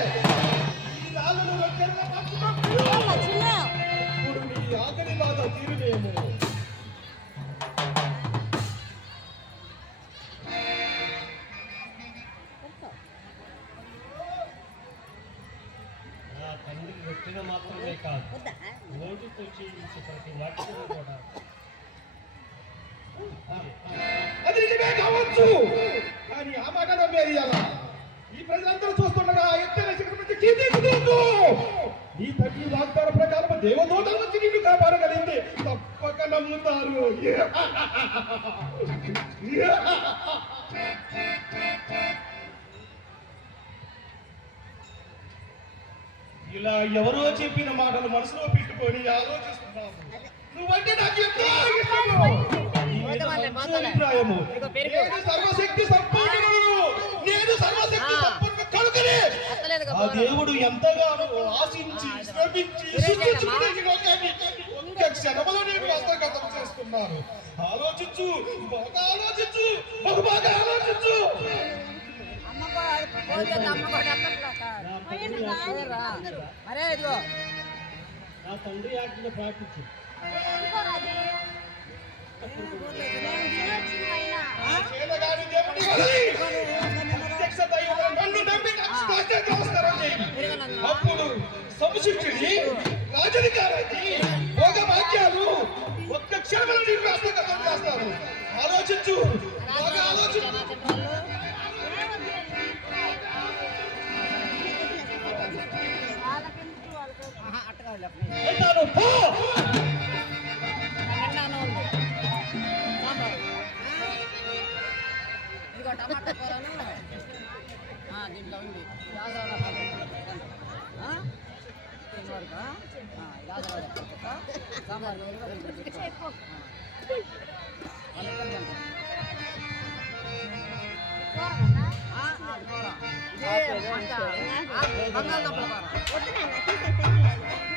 ఈ రాళ్ళను దగ్గరగా పట్టుకో. ఇప్పుడు నీ ఆఖరి బాధ తీరునేమో. నా తండ్రికి వ్యక్తిగా మాత్రమే కాదు, నోటితో చేయించే ప్రతి వాక్యం కూడా. అది నిజమే కావచ్చు, కానీ ఆ మాట నమ్మేది ఎలా? ఈ ప్రజలందరూ చూస్తుండగా ఎత్తైన శిఖరం నుంచి కిందికి నీ తండ్రి వాగ్దాన ప్రకారం దేవదూతల నుంచి నిన్ను కాపాడగలిగింది. తప్పక నమ్ముతారు. ఇలా ఎవరో చెప్పిన మాటలు మనసులో పెట్టుకొని ఆలోచిస్తున్నాము. నువ్వంటే నాకు ఎంతో ఇష్టము. అభిప్రాయము. నేను సర్వశక్తి సంపన్నుడు. నేను సర్వశక్తి సంపన్నుడు కనుకనే ఆ దేవుడు ఎంతగానో ఆశించి శ్రమించి సృష్టించిన లోకాన్ని ఒక్క క్షణంలో నేను హస్తగతం చేస్తున్నాను. ఆలోచించు, బాగా ఆలోచించు, బాగా ఆలోచించు. నా తండ్రి ఆజ్ఞ పాటించు. అప్పుడు సంశిక్షుడి రాజధికారాన్ని భోగ భాగ్యాలు ఒక్క క్షణంలో నీకు హస్తగతం చేస్తాను. ఆలోచించు, బాగా ఆలోచించు. ఇదిగో టమాటా కూరను దీంట్లో ఉంది సాంబార్ బంగాళదుంపల కూర